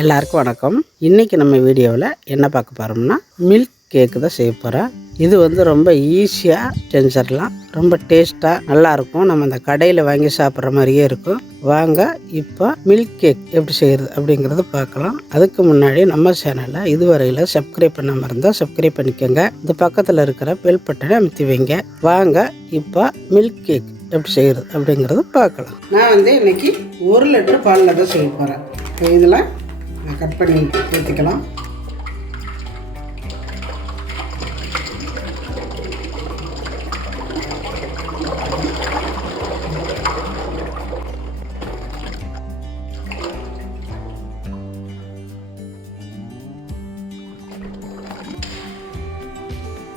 எல்லாருக்கும் வணக்கம். இன்றைக்கி நம்ம வீடியோவில் என்ன பார்க்க போகிறோம்னா மில்க் கேக்கு தான் செய்ய போகிறேன். இது ரொம்ப ஈஸியாக செஞ்சிடலாம். ரொம்ப டேஸ்ட்டாக நல்லாயிருக்கும். நம்ம இந்த கடையில் வாங்கி சாப்பிட்ற மாதிரியே இருக்கும். வாங்க இப்போ மில்க் கேக் எப்படி செய்கிறது அப்படிங்கிறத பார்க்கலாம். அதுக்கு முன்னாடி நம்ம சேனலை இதுவரையில் சப்ஸ்கிரைப் பண்ணாமல் இருந்தால் சப்ஸ்கிரைப் பண்ணிக்கோங்க. இந்த பக்கத்தில் இருக்கிற பெல் பட்டனை அமுத்தி வைங்க. வாங்க இப்போ மில்க் கேக் எப்படி செய்கிறது அப்படிங்கிறத பார்க்கலாம். நான் இன்றைக்கி 1 லிட்டர் பாலில் தான் செய்ய போகிறேன். இதில் கட் பண்ணி ஊற்றிக்கலாம்.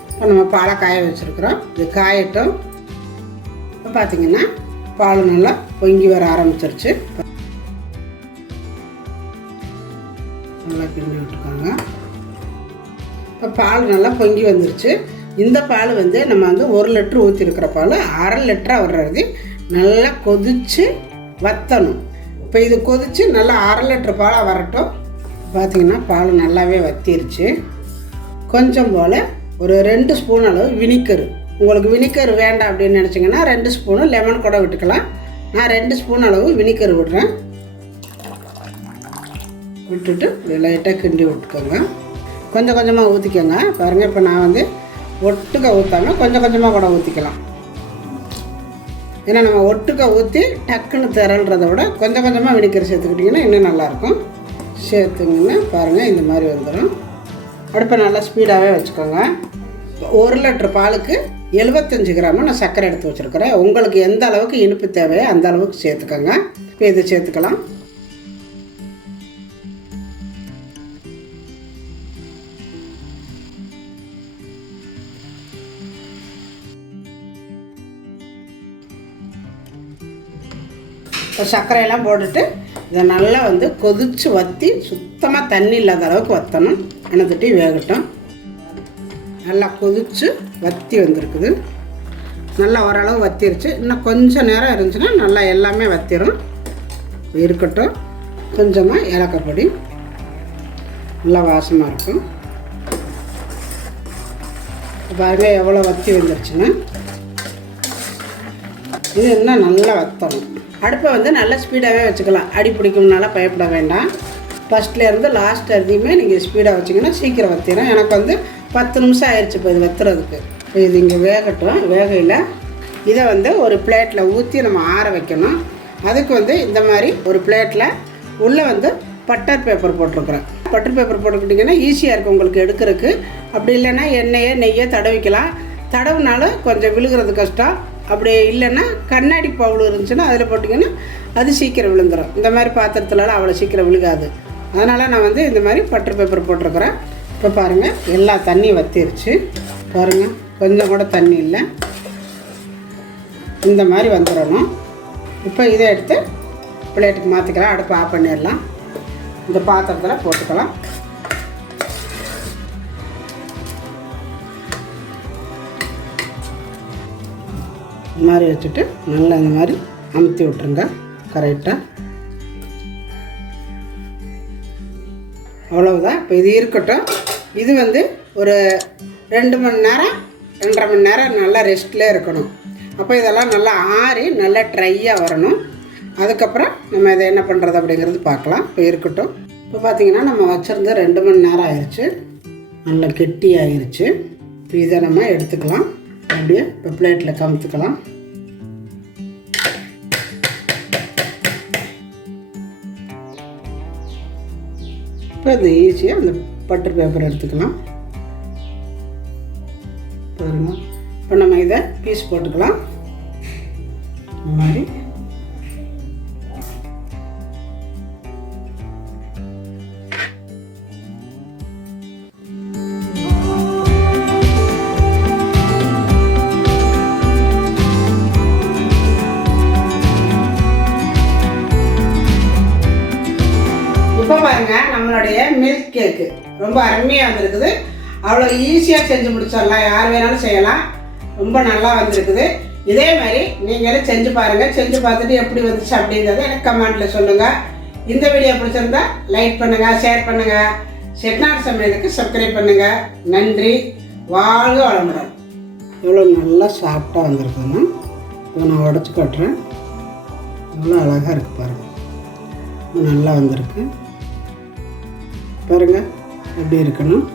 இப்போ நம்ம பாலை காய வச்சுருக்குறோம். இது காயட்டும். இப்போ பார்த்திங்கன்னா பால் நல்லா பொங்கி வர ஆரம்பிச்சிருச்சு. நல்லா கிண்டி விட்டுக்கோங்க. இப்போ பால் நல்லா பொங்கி வந்துருச்சு. இந்த பால் நம்ம 1 லிட்டர் ஊற்றிருக்கிற பால் 1/2 லிட்டராக வர்றது நல்லா கொதித்து வற்றணும். இப்போ இது கொதித்து நல்லா 1/2 லிட்டர் பாலாக வரட்டும். பார்த்திங்கன்னா பால் நல்லாவே வற்றிருச்சு. கொஞ்சம் போல் ஒரு 2 ஸ்பூன் அளவு வினிகர். உங்களுக்கு வினிகர் வேண்டாம் அப்படின்னு நினச்சிங்கன்னா 2 ஸ்பூனு லெமன் கூட விட்டுக்கலாம். நான் 2 ஸ்பூன் அளவு வினிகர் விடுறேன். விட்டுட்டு லைட்டாக கிண்டி விட்டுக்கோங்க. கொஞ்சம் கொஞ்சமாக ஊற்றிக்கோங்க. பாருங்கள், இப்போ நான் ஒட்டுக்க ஊற்றாமல் கொஞ்சம் கொஞ்சமாக கூட ஊற்றிக்கலாம். ஏன்னா நம்ம ஒட்டுக்க ஊற்றி டக்குன்னு திரள்றத விட கொஞ்சம் கொஞ்சமாக வினிகர் சேர்த்துக்கிட்டிங்கன்னா இன்னும் நல்லாயிருக்கும். சேர்த்துங்கன்னா பாருங்கள் இந்த மாதிரி வந்துடும். அடுப்பை நல்லா ஸ்பீடாகவே வச்சுக்கோங்க. 1 லிட்டர் பாலுக்கு 75 கிராம் நான் சர்க்கரை எடுத்து வச்சுருக்கிறேன். உங்களுக்கு எந்த அளவுக்கு இனிப்பு தேவையோ அந்த அளவுக்கு சேர்த்துக்கோங்க. இப்போ இதை சேர்த்துக்கலாம். இப்போ சர்க்கரையெல்லாம் போட்டுட்டு இதை நல்லா கொதித்து வற்றி சுத்தமாக தண்ணி இல்லாத அளவுக்கு வற்றணும். அணைத்துட்டு வேகட்டும். நல்லா கொதித்து வற்றி வந்திருக்குது. நல்லா ஓரளவு வற்றிருச்சு. இன்னும் கொஞ்சம் நேரம் இருந்துச்சுன்னா நல்லா எல்லாமே வற்றிடும். இருக்கட்டும். கொஞ்சமாக ஏலக்காய் பொடி நல்லா வாசமாக இருக்கும். பாருங்கள் எவ்வளோ வற்றி வந்துருச்சுன்னு. இது இன்னும் நல்லா வற்றணும். அடுப்பை நல்லா ஸ்பீடாகவே வச்சுக்கலாம். அடி பிடிக்கும்னால பயப்பட வேண்டாம். ஃபஸ்ட்லேருந்து லாஸ்ட் வரையுமே நீங்கள் ஸ்பீடாக வச்சிங்கன்னா சீக்கிரம் வற்றிடும். எனக்கு 10 நிமிஷம் ஆயிடுச்சு இப்போ இது வற்றுறதுக்கு. இது இங்கே வேகட்டும். வேகையில் இதை ஒரு பிளேட்டில் ஊற்றி நம்ம ஆற வைக்கணும். அதுக்கு இந்த மாதிரி ஒரு பிளேட்டில் உள்ளே பட்டர் பேப்பர் போட்டிருக்குறேன். பட்டர் பேப்பர் போட்டுக்கிட்டிங்கன்னா ஈஸியாக இருக்கும் உங்களுக்கு எடுக்கிறதுக்கு. அப்படி இல்லைன்னா எண்ணெயை நெய்யை தடவிக்கலாம். தடவுனாலும் கொஞ்சம் விழுகிறது கஷ்டம். அப்படி இல்லைன்னா கண்ணாடி பவுல் இருந்துச்சுன்னா அதில் போட்டிங்கன்னா அது சீக்கிரம் விழுந்துடும். இந்த மாதிரி பாத்திரத்துலலாம் அவ்வளோ சீக்கிரம் விழுகாது. அதனால் நான் இந்த மாதிரி பட்டர் பேப்பர் போட்டிருக்கிறேன். இப்போ பாருங்கள் எல்லா தண்ணியும் வற்றிருச்சு. பாருங்கள் கொஞ்சம் கூட தண்ணி இல்லை. இந்த மாதிரி வந்துடணும். இப்போ இதை எடுத்து பிளேட்டுக்கு மாற்றிக்கலாம். அடுப்பு ஆஃப் பண்ணிடலாம். இந்த பாத்திரத்தில் போட்டுக்கலாம். இந்த மாதிரி வச்சுட்டு நல்லா இந்த மாதிரி அமுத்தி விட்டுருங்க கரெக்டாக. அவ்வளவுதான். இப்போ இது இருக்கட்டும். இது ஒரு 2 மணி நேரம் 2.5 மணி நேரம் நல்லா ரெஸ்ட்லேயே இருக்கணும். அப்போ இதெல்லாம் நல்லா ஆறி நல்லா ட்ரையாக வரணும். அதுக்கப்புறம் நம்ம இதை என்ன பண்ணுறது அப்படிங்கிறது பார்க்கலாம். இப்போ இருக்கட்டும். இப்போ பார்த்திங்கன்னா நம்ம வச்சுருந்த 2 மணி நேரம் ஆயிடுச்சு. நல்லா கெட்டி ஆயிடுச்சு. இப்போ இதை நம்ம எடுத்துக்கலாம். அப்படியே இப்போ பிளேட்டில் கமுத்துக்கலாம். இப்போ இது ஈஸியாக அந்த பட்டர் பேப்பர் எடுத்துக்கலாம். பாருங்க. இப்போ நம்ம இதை பீஸ் போட்டுக்கலாம். இந்த மாதிரி இப்போ பாருங்கள் நம்மளுடைய மில்க் கேக்கு ரொம்ப அருமையாக வந்திருக்குது. அவ்வளோ ஈஸியாக செஞ்சு முடிச்சிடலாம். யார் வேணாலும் செய்யலாம். ரொம்ப நல்லா வந்திருக்குது. இதே மாதிரி நீங்களும் செஞ்சு பாருங்கள். செஞ்சு பார்த்துட்டு எப்படி வந்துச்சு அப்படிங்கிறத எனக்கு கமெண்ட்டில் சொல்லுங்கள். இந்த வீடியோ பிடிச்சிருந்தா லைக் பண்ணுங்கள், ஷேர் பண்ணுங்கள், செட்டிநாடு சமையலுக்கு சப்ஸ்கிரைப் பண்ணுங்கள். நன்றி. வாழ்க வளமுடன். எவ்வளோ நல்லா சாஃப்டாக வந்திருக்குன்னா இப்போ நான் உடச்சி காட்டுறேன். எவ்வளோ அழகாக இருக்குது பாருங்கள். நல்லா வந்திருக்கு பாருங்கள். எப்படி இருக்கணும்.